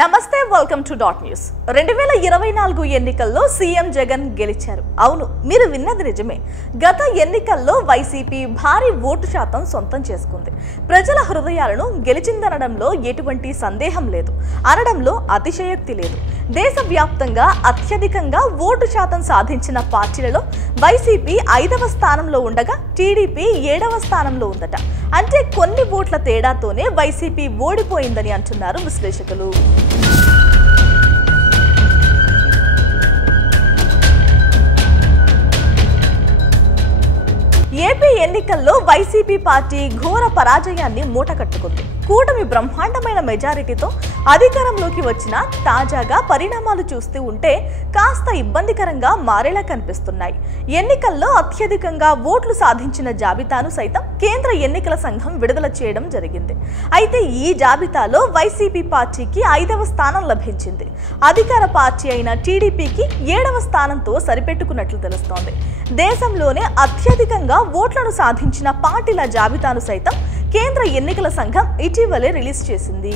నమస్తే welcome to dot news 2024 ఎన్నికల్లో CM Jagan గెలిచారు. అవును, మీరు విన్నది నిజమే. గత ఎన్నికల్లో వైసీపీ భారీ ఓటు శాతం సొంతం చేసుకుంది. ప్రజల హృదయాలను గెలిచిందనడంలో ఎటువంటి సందేహం లేదు, అనడంలో అతిశయోక్తి లేదు. దేశవ్యాప్తంగా అత్యధికంగా ఓటు శాతం సాధించిన పార్టీలలో వైసీపీ 5వ స్థానంలో ఉండగా టీడీపీ 7వ స్థానంలో ఉందట. అంటే కొన్ని ఓట్ల తేడాతోనే వైసీపీ ఓడిపోయిందని అంటున్నారు విశ్లేషకులు. ఏపీ ఎన్నికల్లో వైసీపీ పార్టీ ఘోర పరాజయాన్ని మూటకట్టుకుంది. కూటమి బ్రహ్మాండమైన మెజారిటీతో అధికారంలోకి వచ్చిన తాజాగా పరిణామాలు చూస్తూ ఉంటే కాస్త ఇబ్బందికరంగా మారేలా కనిపిస్తున్నాయి. ఎన్నికల్లో అత్యధికంగా ఓట్లు సాధించిన జాబితాను సైతం కేంద్ర ఎన్నికల సంఘం విడుదల చేయడం జరిగింది. అయితే ఈ జాబితాలో వైసీపీ పార్టీకి 5వ స్థానం లభించింది. అధికార పార్టీ అయిన టీడీపీకి 7వ స్థానంతో సరిపెట్టుకున్నట్లు తెలుస్తోంది. దేశంలోనే అత్యధికంగా ఓట్లను సాధించిన పార్టీల జాబితాను సైతం కేంద్ర ఎన్నికల సంఘం ఇటీవలే రిలీజ్ చేసింది.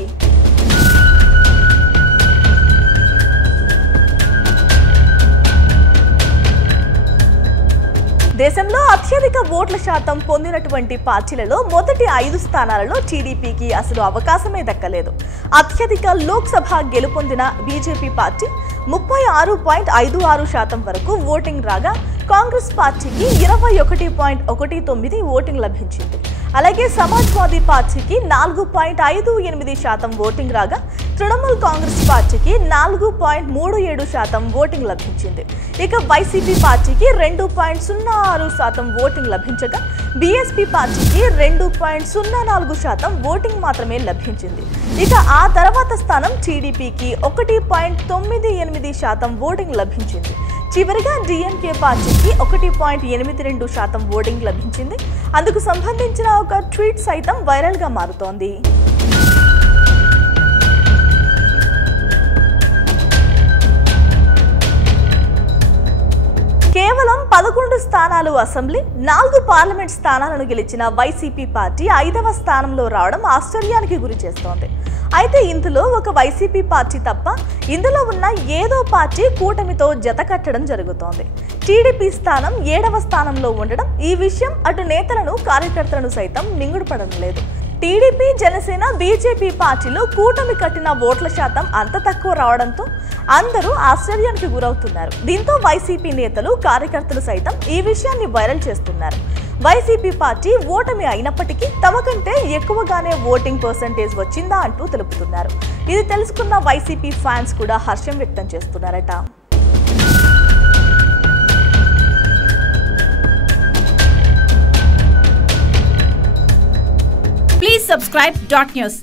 దేశంలో అత్యధిక ఓట్ల శాతం పొందినటువంటి పార్టీలలో మొదటి 5 స్థానాలలో టీడీపీకి అసలు అవకాశమే దక్కలేదు. అత్యధిక లోక్సభ గెలుపొందిన బీజేపీ పార్టీ 36.56% వరకు ఓటింగ్ రాగా కాంగ్రెస్ పార్టీకి 21.19 ఓటింగ్ లభించింది. అలాగే సమాజ్వాదీ పార్టీకి 4.58% ఓటింగ్ రాగా తృణమూల్ కాంగ్రెస్ పార్టీకి 4.37% ఓటింగ్ లభించింది. ఇక వైసీపీ పార్టీకి 2.06% ఓటింగ్ లభించగా బీఎస్పీ పార్టీకి 2.04% ఓటింగ్ మాత్రమే లభించింది. ఇక ఆ తర్వాత స్థానం టీడీపీకి 1.98% ఓటింగ్ లభించింది. చివరిగా డిఎంకే పార్టీకి 1.82% ఓటింగ్ లభించింది. అందుకు సంబంధించిన ఒక ట్వీట్ సైతం వైరల్ గా మారుతోంది. కేవలం 11 స్థానాలు అసెంబ్లీ, 4 పార్లమెంట్ స్థానాలను గెలిచిన వైసీపీ పార్టీ 5వ స్థానంలో రావడం ఆశ్చర్యానికి గురి చేస్తోంది. అయితే ఇందులో ఒక వైసీపీ పార్టీ తప్ప ఇందులో ఉన్న ఏదో పార్టీ కూటమితో జత కట్టడం జరుగుతోంది. టీడీపీ స్థానం 7వ స్థానంలో ఉండడం ఈ విషయం అటు నేతలను కార్యకర్తలను సైతం మింగుడుపడడం లేదు. టీడీపీ, జనసేన, బీజేపీ పార్టీలు కూటమి కట్టిన ఓట్ల శాతం అంత తక్కువ రావడంతో అందరూ ఆశ్చర్యానికి గురవుతున్నారు. దీంతో వైసీపీ నేతలు, కార్యకర్తలు సైతం ఈ విషయాన్ని వైరల్ చేస్తున్నారు. వైసీపీ పార్టీ ఓటమి అయినప్పటికీ తమ కంటే ఎక్కువగానే ఓటింగ్ పర్సెంటేజ్ వచ్చిందా అంటూ తెలుపుతున్నారు. ఇది తెలుసుకున్న వైసీపీ ఫ్యాన్స్ కూడా హర్షం వ్యక్తం చేస్తున్నారట. Please subscribe Dot News.